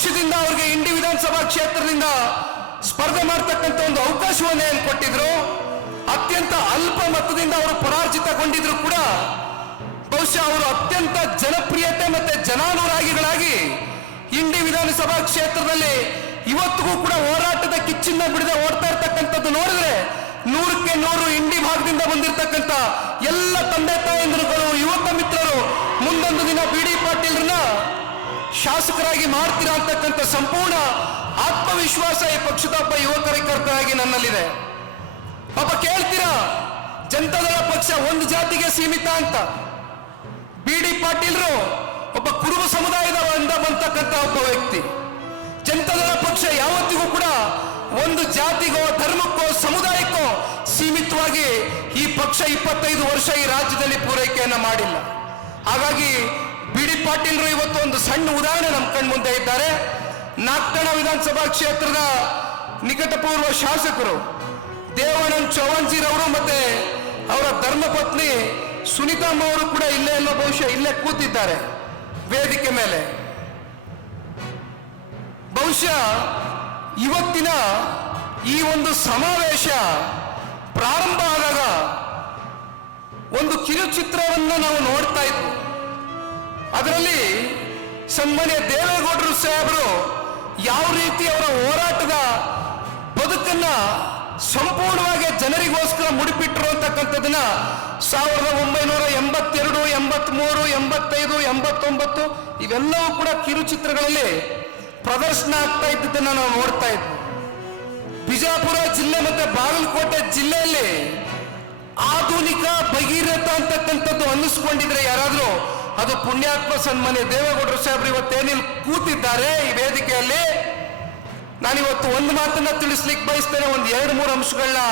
ಪಕ್ಷದಿಂದ ಅವರಿಗೆ ಇಂಡಿ ವಿಧಾನಸಭಾ ಕ್ಷೇತ್ರದಿಂದ ಸ್ಪರ್ಧೆ ಮಾಡತಕ್ಕಂಥ ಒಂದು ಅವಕಾಶವನ್ನೇ ಕೊಟ್ಟಿದ್ರು. ಅತ್ಯಂತ ಅಲ್ಪ ಮತದಿಂದ ಅವರು ಪರಾಜಿತಗೊಂಡಿದ್ರು ಕೂಡ ಬಹುಶಃ ಅವರು ಅತ್ಯಂತ ಜನಪ್ರಿಯತೆ ಮತ್ತೆ ಜನಾನುರಾಗಿಗಳಾಗಿ ಇಂಡಿ ವಿಧಾನಸಭಾ ಕ್ಷೇತ್ರದಲ್ಲಿ ಇವತ್ತಿಗೂ ಕೂಡ ಹೋರಾಟದ ಕಿಚ್ಚನ್ನ ಬಿಡದೆ ಓಡ್ತಾ ಇರ್ತಕ್ಕಂಥದ್ದು ನೋಡಿದ್ರೆ 100ಕ್ಕೆ 100 ಇಂಡಿ ಭಾಗದಿಂದ ಬಂದಿರತಕ್ಕಂಥ ಎಲ್ಲ ತಂದೆ ತಾಯಂದಿರುಗಳು, ಯುವಕ ಮಿತ್ರರು ಮುಂದೊಂದು ದಿನ ಬಿ ಡಿ ಪಾಟೀಲ್ರನ್ನ ಶಾಸಕರಾಗಿ ಮಾಡ್ತೀರಾ ಅಂತಕ್ಕಂಥ ಸಂಪೂರ್ಣ ಆತ್ಮವಿಶ್ವಾಸ ಈ ಪಕ್ಷದ ಒಬ್ಬ ಯುವ ಕಾರ್ಯಕರ್ತರಾಗಿ ನನ್ನಲ್ಲಿದೆ. ಪಾಪ ಕೇಳ್ತೀರಾ, ಜನತಾದಳ ಪಕ್ಷ ಒಂದು ಜಾತಿಗೆ ಸೀಮಿತ ಅಂತ. ಬಿ ಡಿ ಪಾಟೀಲ್ರು ಒಬ್ಬ ಕುರುಬ ಸಮುದಾಯದಿಂದ ಬಂತಕ್ಕಂಥ ಒಬ್ಬ ವ್ಯಕ್ತಿ. ಜನತಾದಳ ಪಕ್ಷ ಯಾವತ್ತಿಗೂ ಕೂಡ ಒಂದು ಜಾತಿಗೋ ಧರ್ಮಕ್ಕೋ ಸಮುದಾಯಕ್ಕೋ ಸೀಮಿತವಾಗಿ ಈ ಪಕ್ಷ 25 ವರ್ಷ ಈ ರಾಜ್ಯದಲ್ಲಿ ಪೂರೈಕೆಯನ್ನ ಮಾಡಿಲ್ಲ. ಹಾಗಾಗಿ ಬಿ ಡಿ ಪಾಟೀಲ್ರು ಇವತ್ತು ಒಂದು ಸಣ್ಣ ಉದಾಹರಣೆ ನಮ್ಮ ಕಣ್ಮುಂದೆ ಇದ್ದಾರೆ. ನಾಗ್ತಣ ವಿಧಾನಸಭಾ ಕ್ಷೇತ್ರದ ನಿಕಟಪೂರ್ವ ಶಾಸಕರು ದೇವಾನಂದ್ ಚೌಹಾಣ್ಜಿರವರು ಮತ್ತೆ ಅವರ ಧರ್ಮಪತ್ನಿ ಸುನೀತಮ್ಮ ಅವರು ಕೂಡ ಇಲ್ಲೇ ಎಲ್ಲ ಬಹುಶಃ ಇಲ್ಲೇ ಕೂತಿದ್ದಾರೆ ವೇದಿಕೆ ಮೇಲೆ. ಬಹುಶಃ ಇವತ್ತಿನ ಈ ಒಂದು ಸಮಾವೇಶ ಪ್ರಾರಂಭ ಆದಾಗ ಒಂದು ಕಿರುಚಿತ್ರವನ್ನು ನಾವು ನೋಡ್ತಾ ಇದ್ವಿ. ಅದರಲ್ಲಿ ಸನ್ಮಾನ್ಯ ದೇವೇಗೌಡರು ಸಾಹೇಬರು ಯಾವ ರೀತಿ ಅವರ ಹೋರಾಟದ ಬದುಕನ್ನ ಸಂಪೂರ್ಣವಾಗಿ ಜನರಿಗೋಸ್ಕರ ಮುಡಿಪಿಟ್ಟರು ಅಂತಕ್ಕಂಥದ್ದನ್ನ 1982, 83, 85, 89 ಇವೆಲ್ಲವೂ ಕೂಡ ಕಿರುಚಿತ್ರಗಳಲ್ಲಿ ಪ್ರದರ್ಶನ ಆಗ್ತಾ ಇದ್ದದನ್ನ ನಾವು ನೋಡ್ತಾ ಇದ್ವಿ. ಬಿಜಾಪುರ ಜಿಲ್ಲೆ ಮತ್ತೆ ಬಾಗಲಕೋಟೆ ಜಿಲ್ಲೆಯಲ್ಲಿ ಆಧುನಿಕ ಭಗೀರಥ ಅಂತಕ್ಕಂಥದ್ದು ಅನ್ನಿಸ್ಕೊಂಡಿದ್ರೆ ಯಾರಾದ್ರೂ ಅದು ಪುಣ್ಯಾತ್ಮ ಸನ್ಮಾನ್ಯ ದೇವೇಗೌಡರು ಸಾಹೇಬ್ರು ಇವತ್ತೇನಿಲ್ಲಿ ಕೂತಿದ್ದಾರೆ ಈ ವೇದಿಕೆಯಲ್ಲಿ. ನಾನಿವತ್ತು ಒಂದು ಮಾತನ್ನ ತಿಳಿಸ್ಲಿಕ್ಕೆ ಬಯಸ್ತೇನೆ, ಒಂದು 2-3 ಅಂಶಗಳನ್ನ